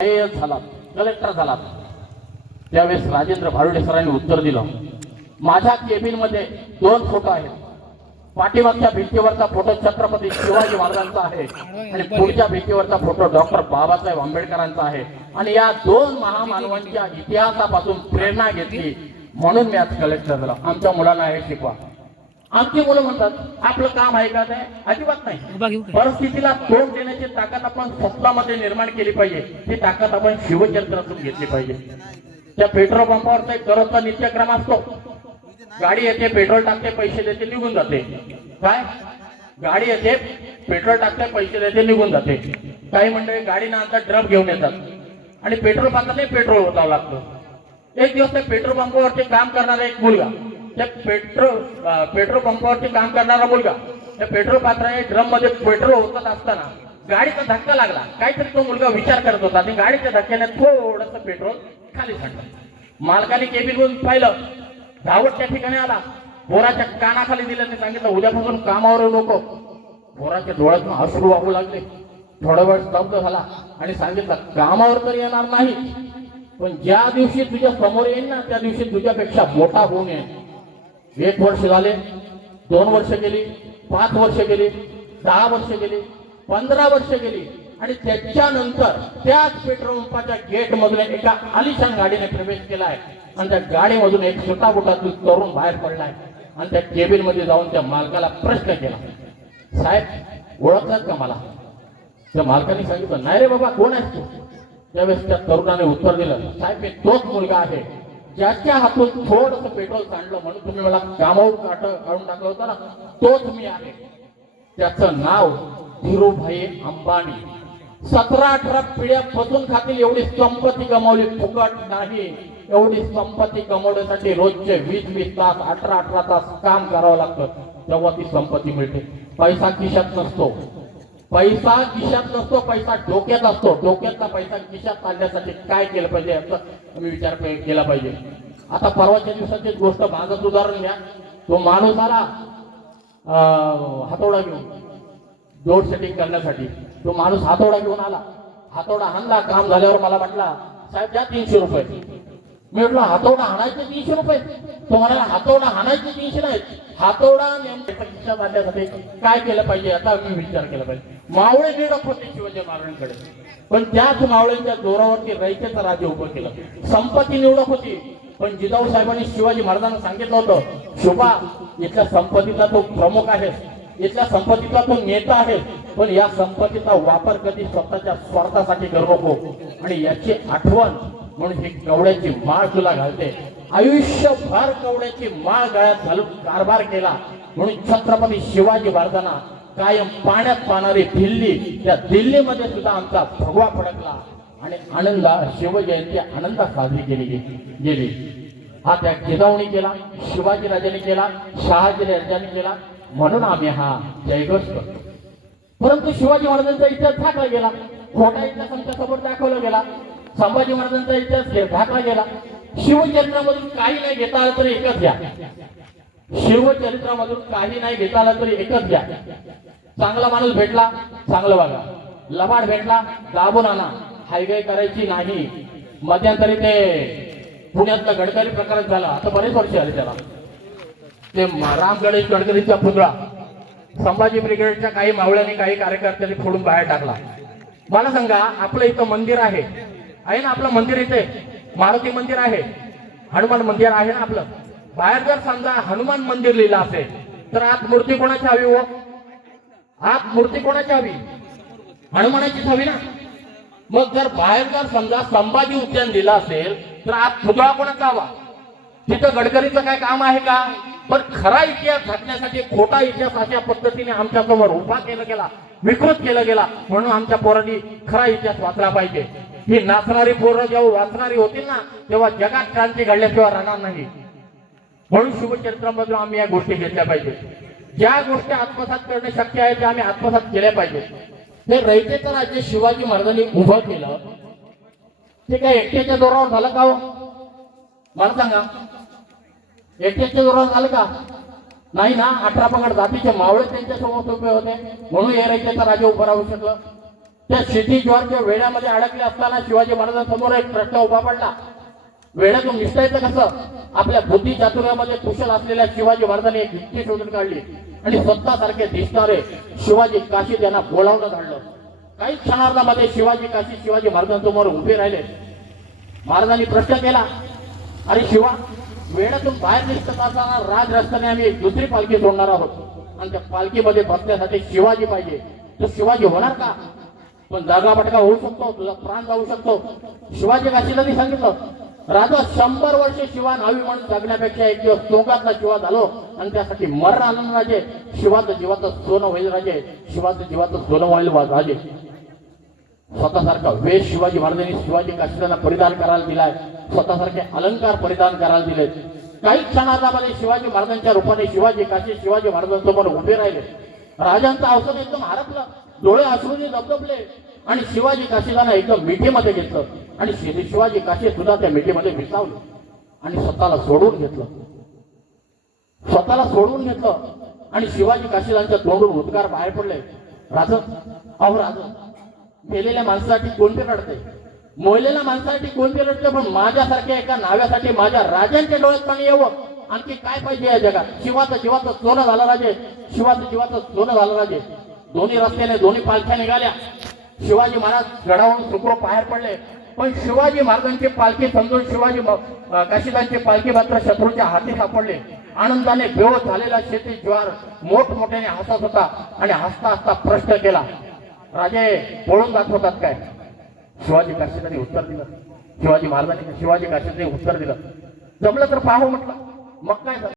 झाला, कलेक्टर झाला. त्यावेळेस राजेंद्र भारुडे सरांनी उत्तर दिलं. माझ्या केबिन मध्ये 2 फोटो आहेत. पाठीमागच्या भिंतीवरचा फोटो छत्रपती शिवाजी महाराजांचा आहे आणि पुढच्या भिंतीवरचा फोटो डॉक्टर बाबासाहेब आंबेडकरांचा आहे. आणि या 2 महामानवांच्या इतिहासापासून प्रेरणा घेतली म्हणून मी आज कलेक्टर झालो. आमच्या मुलांना हे शिकवा. आमची मुलं म्हणतात आपलं काम आहे का? ते अजिबात नाही. परिस्थितीला तोंड देण्याची ताकद आपण स्वतःमध्ये निर्माण केली पाहिजे. ती ताकद आपण शिवचरित्रातून घेतली पाहिजे. त्या पेट्रोल पंपावरचा एक दररोजचा नित्यक्रम असतो. गाडी येते, पेट्रोल टाकते, पैसे देते, निघून जाते. काय गाडी येते, पेट्रोल टाकते, पैसे देते, निघून जाते. काही मंडळी गाडी नंतर ड्रम घेऊन येतात आणि पेट्रोल पंपाने पेट्रोल ओतावं लागतं. एक दिवस त्या पेट्रोल पंपावरती काम करणारा एक मुलगा, त्या पेट्रोल पंपावरती काम करणारा मुलगा त्या पेट्रोल पात्राने ड्रम मध्ये पेट्रोल ओतत असताना गाडीचा धक्का लागला. काहीतरी तो मुलगा विचार करत होता आणि गाडीच्या धक्क्याने थोडंसं पेट्रोल खाली सांडलं. मालकाने केबिनमधून पाहिलं, धावत त्या ठिकाणी आला, पोराच्या कानाखाली दिलं. सांगितलं उद्यापासून कामावर येऊ नको. पोराच्या डोळ्यातून अश्रू वाहू लागले. थोडा वेळ स्तब्ध झाला आणि सांगितलं कामावर तर येणार नाही, पण ज्या दिवशी तुझ्या समोर येईल ना त्या दिवशी तुझ्यापेक्षा मोठा होऊन येईल. 1 वर्ष झाले, 2 वर्ष गेली, 5 वर्ष गेली, 10 वर्ष गेली, 15 वर्ष गेली आणि त्याच्यानंतर त्याच पेट्रोल पंपाच्या गेट मधून एका आलिशान गाडीने प्रवेश केलाय आणि त्या गाडीमधून एक छोटा मोठातून तरुण बाहेर पडलाय आणि त्या केबिन मध्ये जाऊन त्या मालकाला प्रश्न केला, साहेब ओळखलात का मला? त्या मालकाने सांगितलं नाही रे बाबा, कोण आहेस तू? त्यावेळेस त्या तरुणाने उत्तर दिलं, साहेब मी तोच मुलगा आहे ज्याच्या हातून थोडंसं पेट्रोल सांडलं म्हणून तुम्ही मला कामावर काढून टाकलं होतं ना, तोच मी आहे. त्याचं नाव धीरूभाई अंबानी. 17-18 पिढ्या बसून खातील एवढी संपत्ती कमावली. फुकट नाही. एवढी संपत्ती कमवण्यासाठी रोजचे 20-20 तास, 18-18 तास काम करावं लागतं, तेव्हा ती संपत्ती मिळते. पैसा खिशात नसतो, पैसा खिशात नसतो, पैसा डोक्यात असतो. डोक्यातला पैसा खिशात आणण्यासाठी काय केलं पाहिजे याचा तुम्ही विचार केला पाहिजे. आता परवाच्या दिवसाची गोष्ट, माझंच उदाहरण घ्या. तो माणूस आला हातोडा घेऊन लोड सेटिंग करण्यासाठी. तो माणूस हातोडा घेऊन आला, हातोडा हाणला. काम झाल्यावर मला म्हटला, साहेब द्या 300 रुपये. मी म्हटलं हातोडा हाणायचे 300 रुपये? तो म्हणाला हातोडा हाणायचे 300 नाहीत, हातोडा नेमका खिशात आणण्यासाठी काय केलं पाहिजे याचा मी विचार केला पाहिजे. मावळे निडक होते शिवाजी महाराजांकडे, पण त्याच मावळ्यांच्या जोरावरती रयतेचं राज्य उभं केलं. संपत्ती निवडक होती, पण जिजाऊ साहेबांनी शिवाजी महाराजांना सांगितलं होतं, शोभा इथल्या संपत्तीचा तो प्रमुख आहे, इथल्या संपत्तीचा तो नेता आहे, पण या संपत्तीचा वापर कधी स्वतःच्या स्वार्थासाठी करू नको. आणि याची आठवण म्हणून ही कवड्याची माळ तुला घालते. आयुष्यभर कवड्याची माळ गळ्यात घालून कारभार केला म्हणून छत्रपती शिवाजी महाराजांना कायम पाण्यात पाहणारी दिल्ली, त्या दिल्लीमध्ये सुद्धा आमचा भगवा फडकला आणि शिवजयंती आनंदात साजरी केली गेली. हा त्या जिजाऊने केला, शिवाजी राजाने केला, शहाजी राजाने केला, म्हणून आम्ही हा जयघोष करतो. परंतु शिवाजी महाराजांचा इतिहास झाकला गेला, खोटा इतिहास आमच्या समोर दाखवला गेला. संभाजी महाराजांचा इतिहास झाकला गेला. शिवचरित्रामधून काही नाही घेता आलं तरी एकच घ्या. शिवचरित्रामधून काही नाही घेता आलं तरी एकच घ्या. चांगला माणूस भेटला, चांगलं बघा. लबाड भेटला, दाबून आणा. हायगाय करायची नाही. मध्यंतरी ते पुण्यातला गडकरी प्रकार झाला, आता बरेच वर्ष आले त्याला. ते राम गणेश गडकरीचा पुतळा संभाजी ब्रिगेडच्या काही मावळ्यांनी, काही कार्यकर्त्यांनी फोडून बाहेर टाकला. मला सांगा, आपलं इथं मंदिर आहे ना, आपलं मंदिर इथे मारुती मंदिर आहे, हनुमान मंदिर आहे ना आपलं. बाहेर जर समजा हनुमान मंदिर लिहिलं असेल तर आत मूर्ती कोणाची हवी हो? आत मूर्ती कोणाची हवी? हनुमानाचीच हवी ना. मग जर बाहेर जर समजा संभाजी उद्यान दिलं असेल तर आत पुतळा कोणाचा हवा? तिथं गडकरीचं काय काम आहे का? पण खरा इतिहास झाकण्यासाठी खोटा इतिहास अशा पद्धतीने आमच्या समोर उभा केला गेला, विकृत केला गेला. म्हणून आमच्या पोरांनी खरा इतिहास वाचला पाहिजे. ही नाचणारी पोरं जेव्हा वाचणारी होतील ना, तेव्हा जगात क्रांती घडल्याशिवाय राहणार नाही. म्हणून शिवचरित्रामधून आम्ही या गोष्टी घेतल्या पाहिजे. ज्या गोष्टी आत्मसात करणे शक्य आहे त्या आम्ही आत्मसात केल्या पाहिजे. हे रयतेचं राज्य शिवाजी महाराजांनी उभं केलं, ते काय एकट्याच्या जोरावर झालं का हो? मला सांगा, एकट्याच्या जोरावर झालं का? नाही ना. 18 पगड जातीचे मावळे त्यांच्या सोबत उभे होते, म्हणून हे रयतेचं राज्य उभं राहू शकलं. त्या सिटी ज्वारच्या वेड्यामध्ये अडकले असताना शिवाजी महाराजांसमोर एक प्रश्न उभा पडला. वेड्यातून निसटायचं कसं? आपल्या बुद्धी चातुर्यामध्ये कुशल असलेल्या शिवाजी महाराजांनी एक युक्ती शोधून काढली आणि स्वतःसारखे दिसणारे शिवाजी काशी त्यांना बोलावणं काढलं. काही क्षणार्धामध्ये शिवाजी महाराजांसमोर उभे राहिले. महाराजांनी प्रश्न केला, अरे शिवा, वेड्यातून बाहेर निघत असताना राज रस्त्याने आम्ही दुसरी पालखी सोडणार आहोत आणि त्या पालखीमध्ये बसण्यासाठी शिवाजी पाहिजे. तू शिवाजी होणार का? पण दगापटका होऊ शकतो, तुझा प्राण जाऊ शकतो. शिवाजी काशीदांनी सांगितलं, राजा 100 वर्ष शिवा नावी म्हणून जगण्यापेक्षा एक दिवस सोंगातला शिवा झालो आणि त्यासाठी मरण आलं राजे. शिवाचं जीवाचं सोनं होईल राजे, शिवाचं जीवाचं सोनं होईल राजे. स्वतःसारखा वेश शिवाजी महाराजांनी शिवाजी काशीदांना परिधान करायला दिलाय. स्वतःसारखे अलंकार परिधान करायला दिले. काही क्षणार्धामध्ये शिवाजी महाराजांच्या रूपाने शिवाजी महाराजांसमोर उभे राहिले. राजांचं अवसन एकदम हरपलं, डोळे अश्रूंनी दबदबले आणि शिवाजी काशीदांना एकदम मिठीमध्ये घेतलं आणि शिवाजी काशी सुद्धा त्या मिठीमध्ये विसावले आणि स्वतःला सोडून घेतलं आणि शिवाजी काशीदांच्या तोंडून उद्गार बाहेर पडले, राज, अहो राज, मेलेल्या माणसासाठी कोणते रडते, मोहिलेल्या माणसासाठी कोणते रडते, पण माझ्यासारख्या एका नाव्यासाठी माझ्या राजांच्या डोळ्यात पाणी यावं, आणखी काय पाहिजे या जगात? शिवाचं जीवाचं सोनं झालं राजे, शिवाचं जीवाचं सोनं झालं राजे. दोन्ही रस्त्याने दोन्ही पालख्या निघाल्या. शिवाजी महाराज गडावरून सुखरूप बाहेर पडले, पण शिवाजी महाराजांची पालखी समजून शिवाजी काशीदांची पालखी मात्र शत्रूच्या हाती सापडले. आनंदाने बेहोश झालेला शेती ज्वार मोठमोठ्याने हसत होता आणि हसता हसता प्रश्न केला, राजे पळून दाखवतात काय? शिवाजी काशीदांनी उत्तर दिलं. शिवाजी काशीदांनी उत्तर दिलं, जमलं तर पाहू म्हटलं. मग काय झालं?